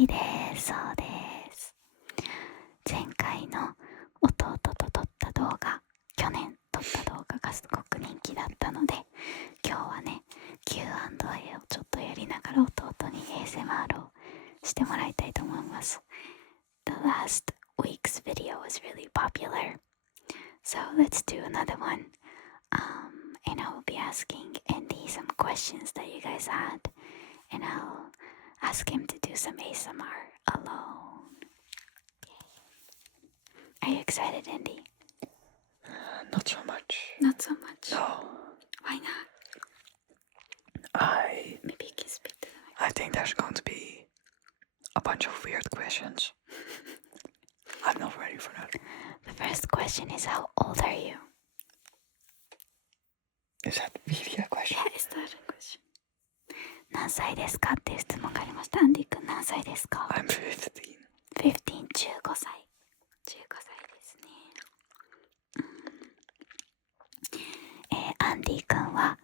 BlueKitty です。そうです。前回の弟と撮った動画、去年撮った動画がすごく人気だったので、今日はね、Q&A をちょっとやりながら弟に ASMR をしてもらいたいと思います。The last week's video was really popular, so let's do another one. And I will be asking Andy some questions that you guys had, and I'll ask him to do some ASMR alone. Are you excited, Andy? Not so much. Not so much. No. Why not? Maybe you can speak to them. I think there's going to be a bunch of weird questions. I'm not ready for that. The first question is, how old are you? Is that really a question? Yeah, is that a question? 何歳ですかっていう質問がありました。アンディ君何歳ですか？ I'm 15. 15、15歳。15歳ですね。アンディ君は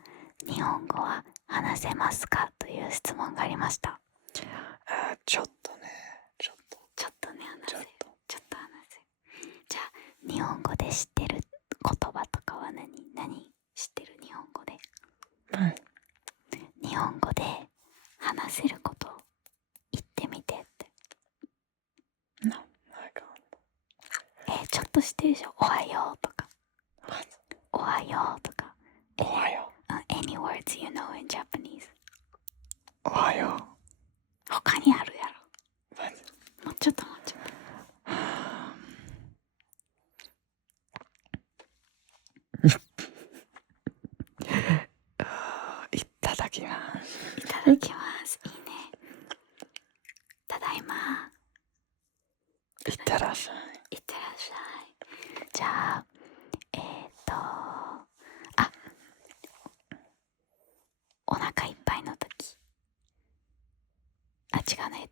日本語は話せますかという質問がありました。ちょっとね。ちょっとね、話せ。ちょっと話せ。じゃあ、日本語で知ってる言葉とかは何知ってる日本語で。日本語で話せること言ってみてって。No, I can't. ちょっと知ってるでしょ。おはようとか。What? おはようとか。おはよう。Any words you know in Japanese? おはよう。他にあるやろ。What? もうちょっと。いただきます。いただきます。いいね。ただいま。いってらっしゃい。いってらっしゃい。じゃあ、お腹いっぱいの時。違うね。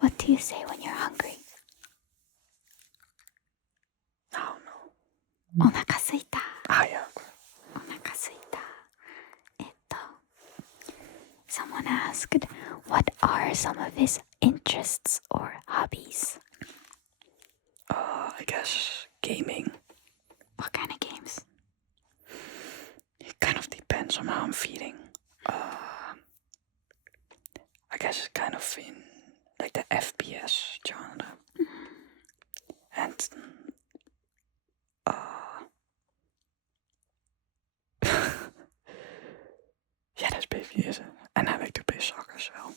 What do you say when you're hungry? Ohおno. 腹すいた。Yeah. お腹すいた。Someone asked, what are some of his interests or hobbies? I guess gaming. What kind of games? It kind of depends on how I'm feeling. I guess it's kind of in like the FPS genre. And yeah, that's basically it. And I like to play soccer as well.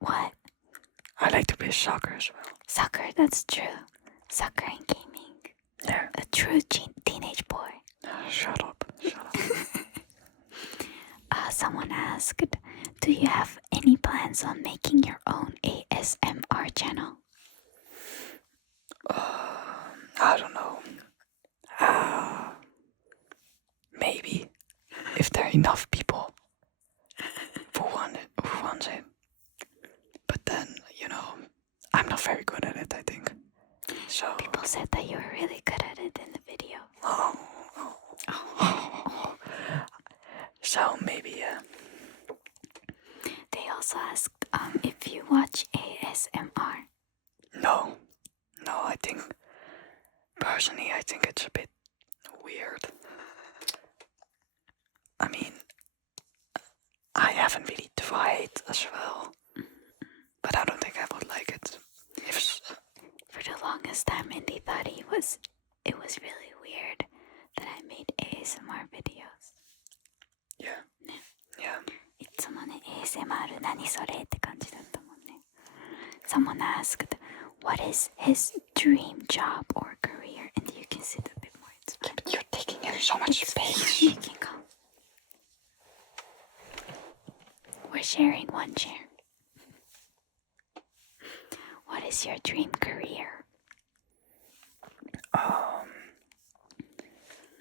What? I like to play soccer as well. Soccer, that's true. Soccer and gaming. Yeah. A true teenage boy. Shut up. Someone asked, do you have any plans on making your own ASMR channel? I don't know. Maybe. If there are enough people who want it. But then, I'm not very good at it, I think. So People said that you were really good at it in the video. So maybe, They also asked if you watch ASMR. No, I think, personally, I think it's a bit weird. I mean, I haven't really tried as well, but I don't think I would like it. For the longest time, Andy thought it was really weird that I made ASMR videos. Yeah. ね。Yeah. いつもね、ASMR 何それって感じだったもんね。Someone asked, what is his dream job or career? And you can sit a bit more. It's fine. You're taking in so much space. You can come. We're sharing one chair. What is your dream career?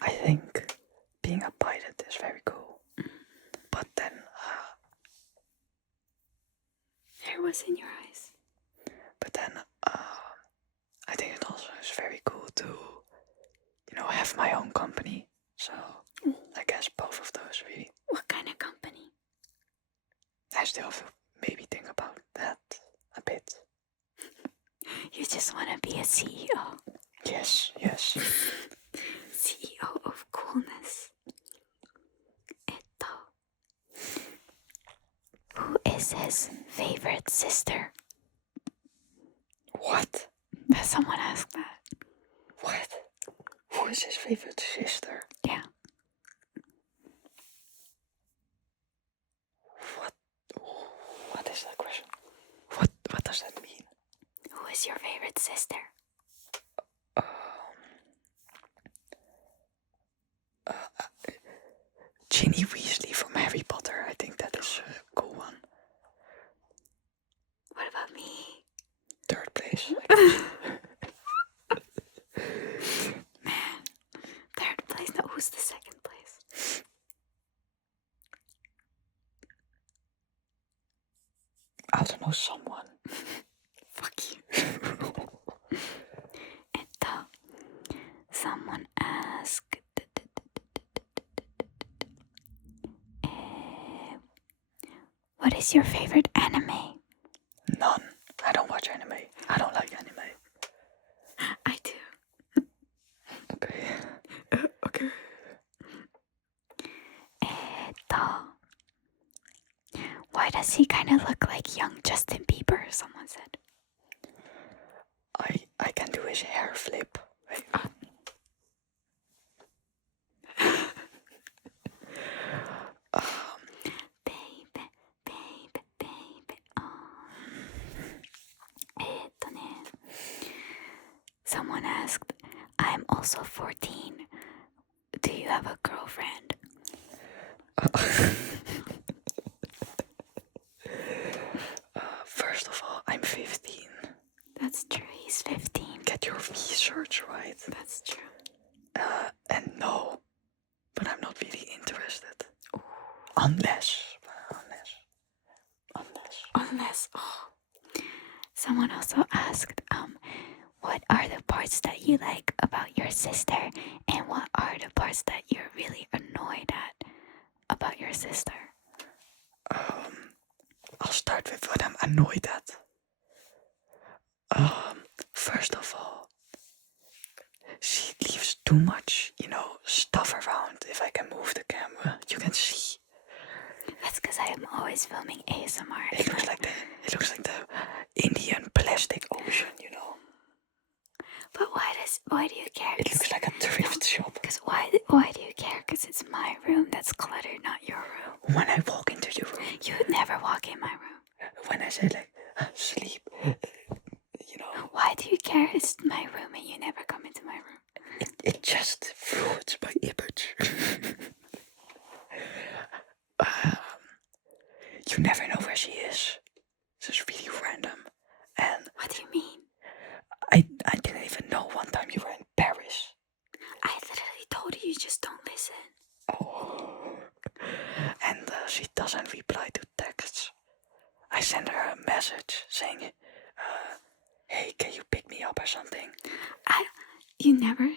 I think being a pilot is very cool. But then, There was in your eyes. I think it also is very cool to, have my own company. So, I guess both of those really. What kind of company? I still have to maybe coolness. CEO of coolness. Who is his favorite sister? What? Does someone ask that? What? Who is his favorite sister? Yeah. What is that question? What does that mean? Who is your favorite sister? Ginny Weasley from Harry Potter. I think that is a cool one. What about me? Third place. Man, third place. No, who's the second place? I don't know, someone. Fuck you. Someone asked. What is your favorite anime? None. I don't watch anime. I don't like anime. I do. Okay. Okay. Why does he kind of look like young Justin Bieber? Someone said. I can do his hair flip. Wait. Someone asked, I'm also 14. Do you have a girlfriend? First of all, I'm 15. That's true, he's 15. Get your research right. That's true. And no, but I'm not really interested. Ooh. Unless. Someone also asked, what are the parts that you like about your sister, and what are the parts that you're really annoyed at about your sister? I'll start with what I'm annoyed at. First of all, she leaves too much, stuff around. If I can move the camera, you can see. That's because I am always filming ASMR. It looks like the Indian plastic ocean, But why do you care? It looks like a thrift shop. Because why do you care? Because it's my room that's cluttered, not your room. When I walk into your room, you would never walk in my room. When I say sleep, Why do you care? It's my room and you never come into my room. It just ruins my image. You never know where she is. This is really random. And what do you mean? I didn't even know one time you were in Paris. I literally told you just don't listen. Oh. And she doesn't reply to texts. I send her a message saying, hey, can you pick me up or something? You never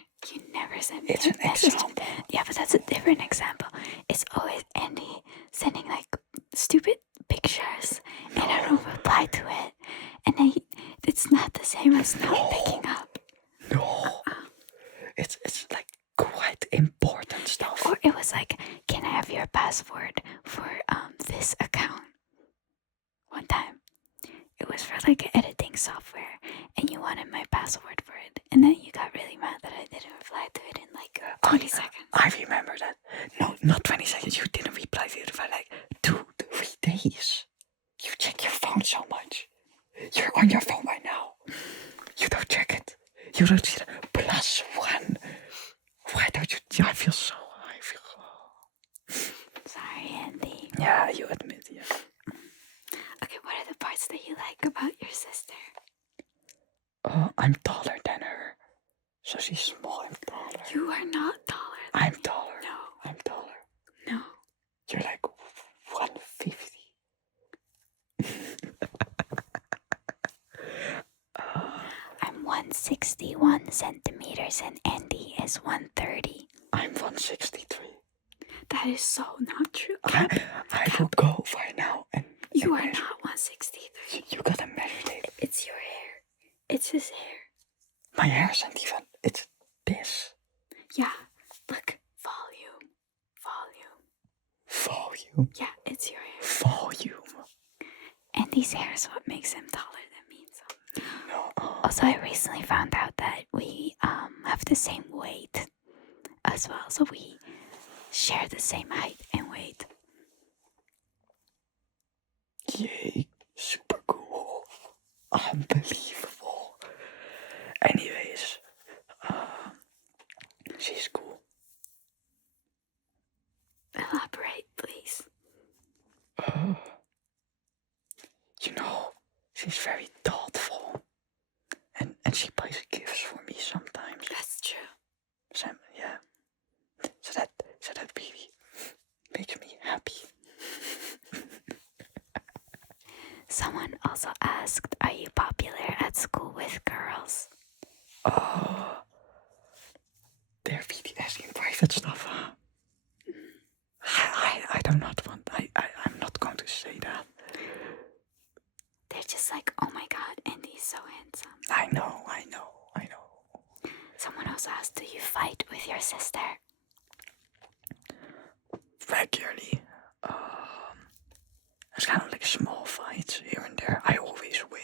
send me It's an message. example. Yeah, but that's a different example. It's always Andy sending stupid pictures and I don't reply to it. And then it's not the same as not picking up. No. It's quite important stuff. Or it was can I have your password for this account? One time. It was for editing software and you wanted my password for it. And then you got really mad that I didn't reply to it in 20 seconds. I remember that. No, not 20 seconds. You didn't reply to it for 2 to 3 days. You check your phone so much. You're on your phone right now. You don't check it. You don't see the +1. Why don't you? I feel so. Sorry, Andy. Yeah, you admit, yeah. Okay, what are the parts that you like about your sister? I'm taller than her. So she's small, I'm taller. You are not taller. I'm taller. No. I'm taller. No. You're 150. I'm 161 centimeters and Andy is 130. I'm 163. That is so not true. I will go right now and you are not 163. You gotta measure it. It's your hair. It's his hair. My hair isn't even. This. Yeah, look, volume. Volume. Yeah, it's your hair. Volume. Andy's hair is what makes him taller than me. So. No. Also, I recently found out that we have the same weight as well, so we share the same height and weight. Yay. Super cool. Unbelievable. Anyways, she's cool. Elaborate, please. You know, she's very thoughtful. And she buys gifts for me sometimes. That's true. Yeah. So that really makes me happy. Someone also asked, are you popular at school with girls? They're really asking private stuff, huh? I do not want. I'm not going to say that. They're just like, oh my god, Andy's so handsome. I know. Someone also asked, do you fight with your sister? Regularly. It's kind of like small fights here and there. I always win.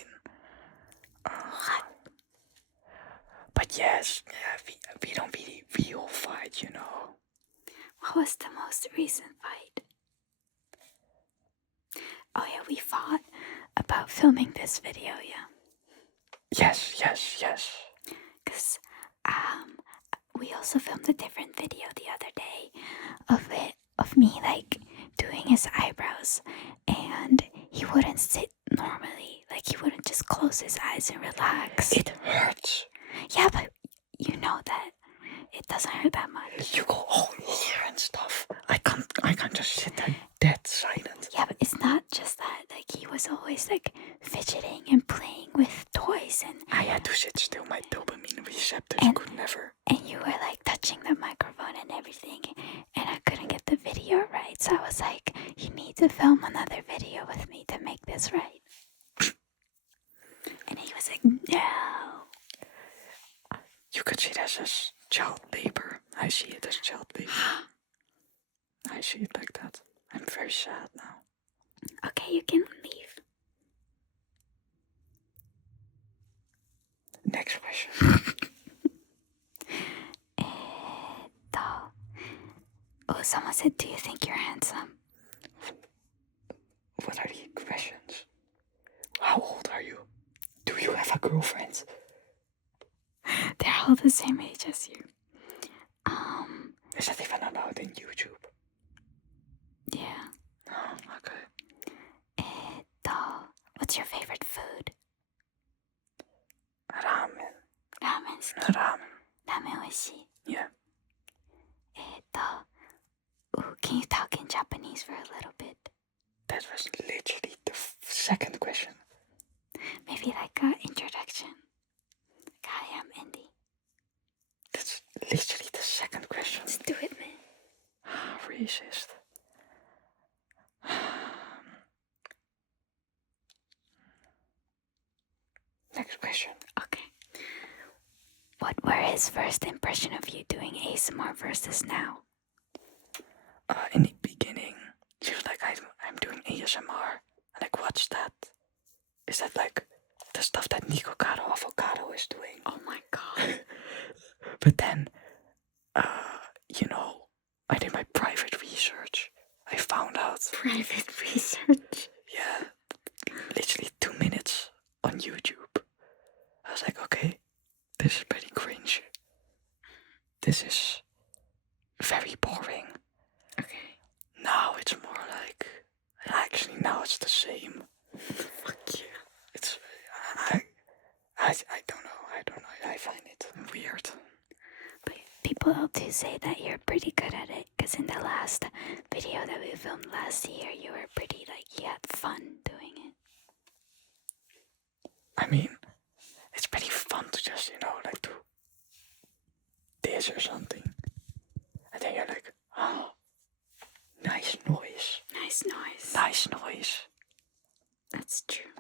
But yes, we don't really real fight, you know. What was the most recent fight? Oh yeah, we fought about filming this video, yeah. Yes. Because we also filmed a different video the other day of me like doing his eyebrows, and he wouldn't sit normally. Like he wouldn't just close his eyes and relax. It hurts. Yeah, but you know that it doesn't hurt that much. You go all here and stuff. I can't just sit there dead silent. Yeah, but it's not just that. Like he was always like fidgeting and playing with toys, and I had to sit still. My dopamine receptors could never. And you were like touching the microphone and everything, and I couldn't get the video right. So I was like, you need to film another video with me to make this right. And he was like, no. You could see this as child labor. I see it as child labor. I see it like that. I'm very sad now. Okay, you can leave. Next question. Oh, someone said, do you think you're handsome? What are the questions? How old are you? Do you have a girlfriend? They're all the same age as you. Is that even allowed in YouTube? Yeah. Oh, okay. What's your favorite food? Ramen. Ramen's Ramen. Ramen oishii. Yeah. Can you talk in Japanese for a little bit? That was literally the second question. Maybe like an introduction. Like, hi, I'm Andy. That's literally the second question. Let's do it, man. Racist. Next question. Okay. What were his first impression of you doing ASMR versus now? In the beginning, she was like, I'm doing ASMR. And like, what's that? Is that like the stuff that Nico Caro Avocado is doing? Oh my god. But then, I did my private research. I found out. Private research? Yeah. Literally 2 minutes on YouTube. I was like, okay, this is pretty cringe. This is very boring. Okay. Now it's more like, actually now it's the same. Fuck you. It's, I don't know. I find it weird. But people do say that you're pretty good at it, because in the last video that we filmed last year, you were pretty, like, you had fun doing it. I mean, it's pretty fun to just, like do this or something. And then you're like, oh, nice noise. Nice noise. Nice noise. That's true.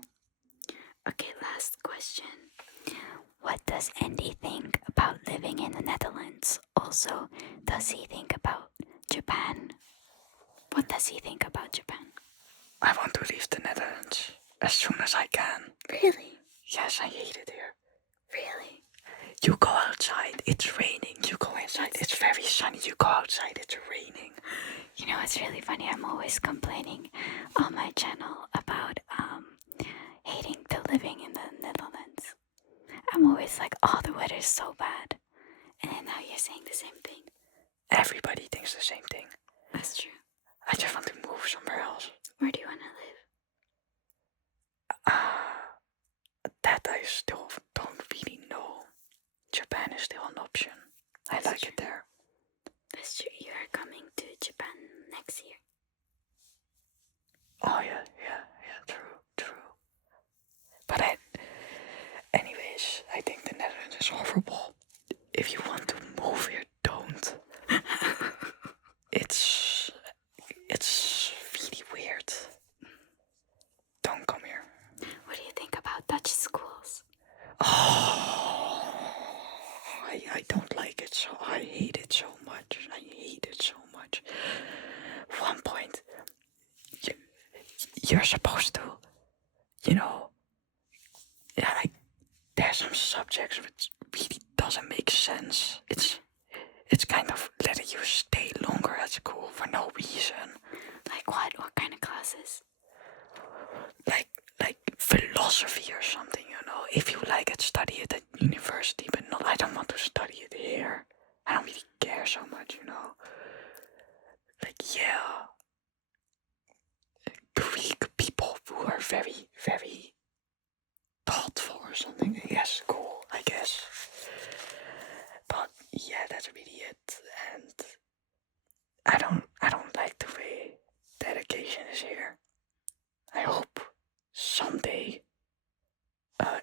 Okay, last question. What does Andy think about living in the Netherlands? also does he think about Japan? What does he think about Japan? I want to leave the Netherlands as soon as I can. Really? Yes, I hate it here. Really? You go outside, it's raining. You go inside, it's very sunny. You go outside, it's raining. You know, it's really funny. I'm always complaining on my channel about hating to living in the Netherlands. I'm always like, oh, the weather's so bad. And then now you're saying the same thing. Everybody thinks the same thing. That's true. I just want to move somewhere else. Where do you want to live? That I still don't really know. Japan is still an option. I like it there. That's true. You are coming to Japan next year. Oh yeah, true. But anyways, I think the Netherlands is horrible. If you want to move here, don't. It's really weird. Don't come here. What do you think about Dutch schools? Oh, I don't like it so. I hate it so much. One point, you're supposed to, like, there's some subjects which really doesn't make sense. It's kind of letting you stay longer at school for no reason. Like what? What kind of classes? Like philosophy or something, If you like it, study it at university, but not. I don't want to study it here. I don't really care so much, Like, yeah, Greek people who are very, very thoughtful or something. Yes, cool, I guess. But yeah, that's really it. And I don't like the way the education is here. I hope someday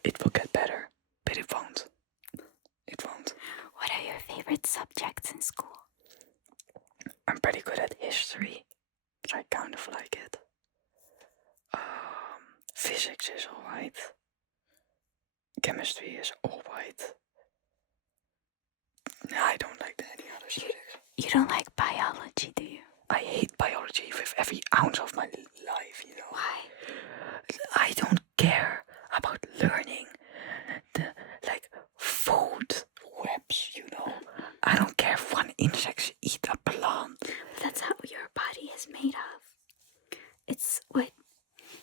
it will get better, but it won't. What are your favorite subjects in school? I'm pretty good at history, so I kind of like it. Physics is alright. Chemistry is alright. I don't like any other subjects. You don't like biology, do you? I hate biology with every ounce of my life, Why? I don't care about learning the, food webs, I don't care if one insect eat a plant. But that's how your body is made of. It's what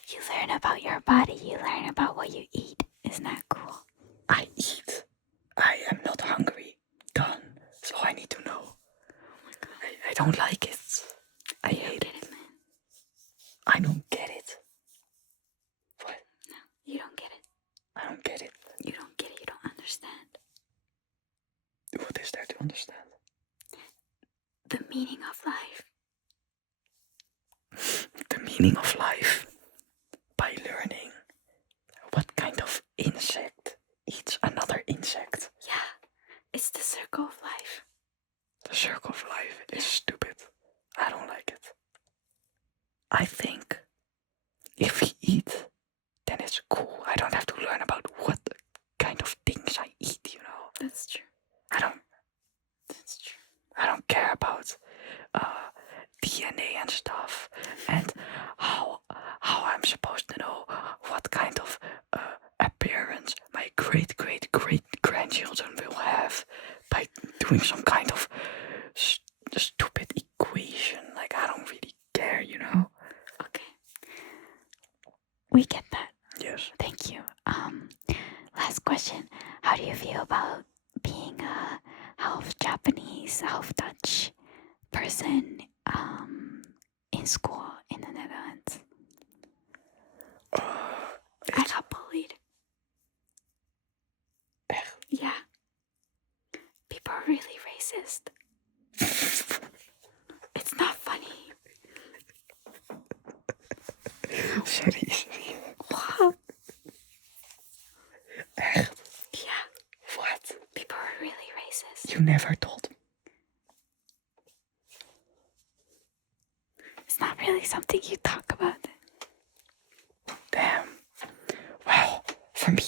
you learn about your body, you learn about what you eat. Isn't that cool? I eat. I am not hungry. Done. So I need to know. Oh my god. I don't like it. I hate it. Man. I don't get it. What? No, you don't get it. I don't get it. You don't get it, you don't understand. What is there to understand? The meaning of life. The meaning of life by learning what kind of insect eats another insect. Yeah, it's the circle of life. The circle of life is stupid. I don't like it. I think if we eat, then it's cool. I don't have to learn about what kind of things I eat, That's true. That's true. I don't care about DNA and stuff, and how I'm supposed to know what kind of appearance my great grandchildren will have by doing some kind of stupid equation. Like, I don't really care, Okay. We get that. Yes. Thank you. Last question. How do you feel about being a half Japanese, half Dutch person in school in the Netherlands? I got bullied. Echt? Yeah. People are really racist. It's not funny. Sorry. What? Echt? Yeah. What? People are really racist. You never told me. It's not really something you talk about. Damn. Well, for me,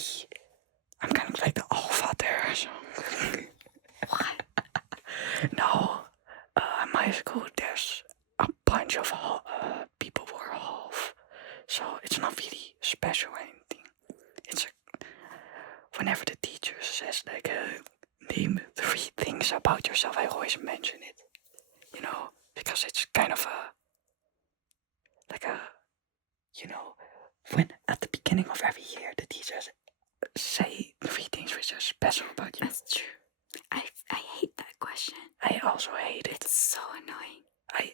I'm kind of like the alpha there, so. What? No, in my school there's a bunch of people who are half, so it's not really special or anything. It's whenever the teacher says like name 3 things about yourself, I always mention it. You know, because it's kind of when at the beginning of every year the teachers say 3 things which are special about you. That's true. I hate that question. I also hate it. It's so annoying. I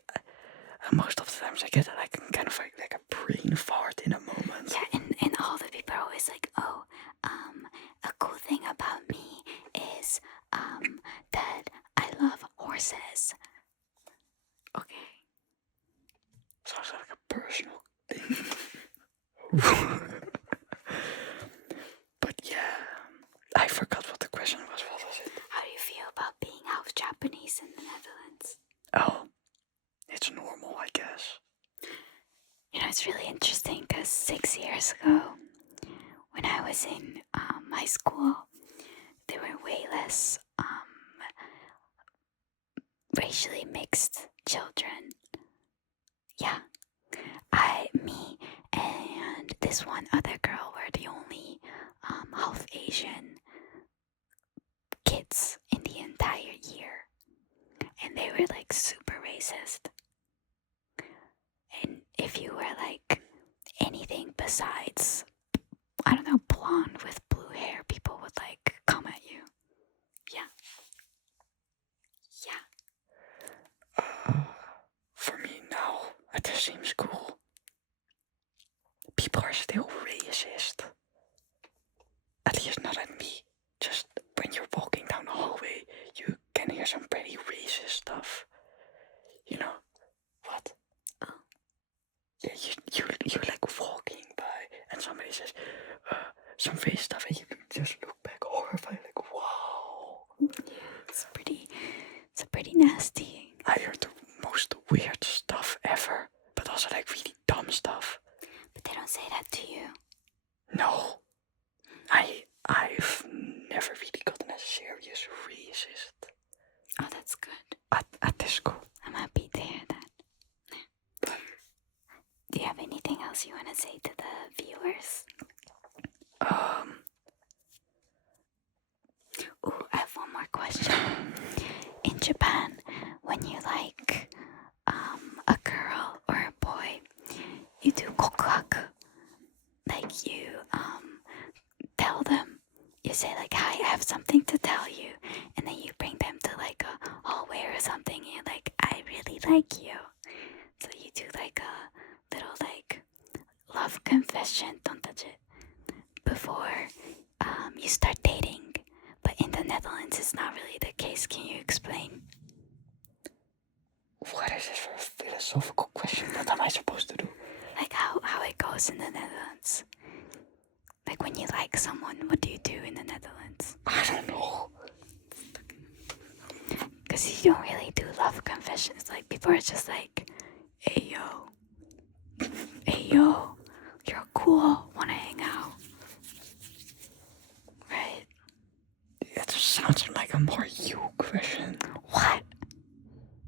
most of the times I get like kind of like a brain fart in a moment. Yeah, and all the people are always like, oh, a cool thing about me is that I love horses. Okay. Sounds like a personal thing. But yeah, I forgot what the question was. What was it? How do you feel about being half Japanese in the Netherlands? Oh, it's normal, I guess. You know, it's really interesting because 6 years ago, when I was in high school, there were way less racially mixed children. Yeah. Me, and this one other girl were the only half Asian kids in the entire year. And they were like super racist. And if you were like anything besides, I don't know, blonde with blue hair, people would like come at you. Yeah. For me now, at the same school, people are still racist. At least not at me. Just when you're walking down the hallway, you can hear some pretty racist stuff. You know what? Yeah, you're like walking by, and somebody says some racist stuff, and you just look back horrified, like wow. It's pretty nasty. I heard the most weird stuff ever, but also like really dumb stuff. But they don't say that to you. No, I've never really gotten a serious racist. Oh, that's good. At this school. I'm happy to hear that. Do you have anything else you want to say to the viewers? Ooh, I have one more question. In Japan, when you like a girl or a boy, you do kokuhaku. Like you tell them, you say like, hi, I have something to tell you, and then you bring them to like a hallway or something, and you're like, I really like you. So you do like a little like love confession, before you start dating. But in the Netherlands, it's not really the case. Can you explain? What is this for a philosophical question? What am I supposed to do? Like how it goes in the Netherlands. Like when you like someone, what do you do in the Netherlands? I don't know. Because you don't really do love confessions. Like people are just like, hey yo, you're cool, wanna hang out. Right? It sounds like a more you question. What?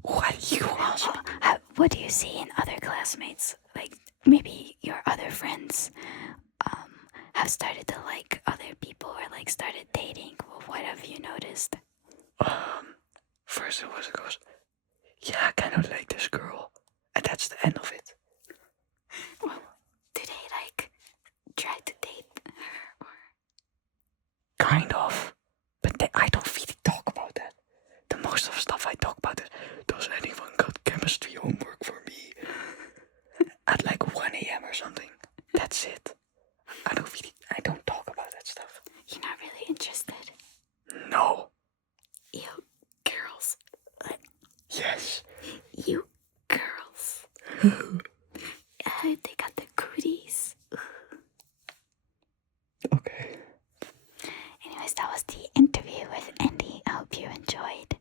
What you answer? What do you see in other classmates? Like maybe your other friends have started to like other people or like started dating. What have you noticed? First it goes, yeah, I kind of like this girl, and that's the end of it. Well, do they like try to date her or? Kind of, but I don't really talk about that. The most of the stuff I talk about is, does anyone got chemistry homework for me? At like 1 a.m. or something. That's it. I don't talk about that stuff. You're not really interested? No. You girls. Yes. You girls. They got the cooties. Okay. Anyways, that was the interview with Andy. I hope you enjoyed.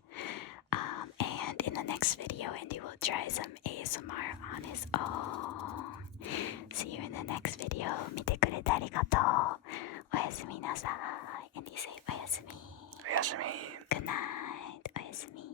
And in the next video, Andy will try some ASMR on his own. See you in the next video. 見てくれてありがとう。おやすみなさい。Andy say おやすみ。おやすみ。Good night. おやすみ。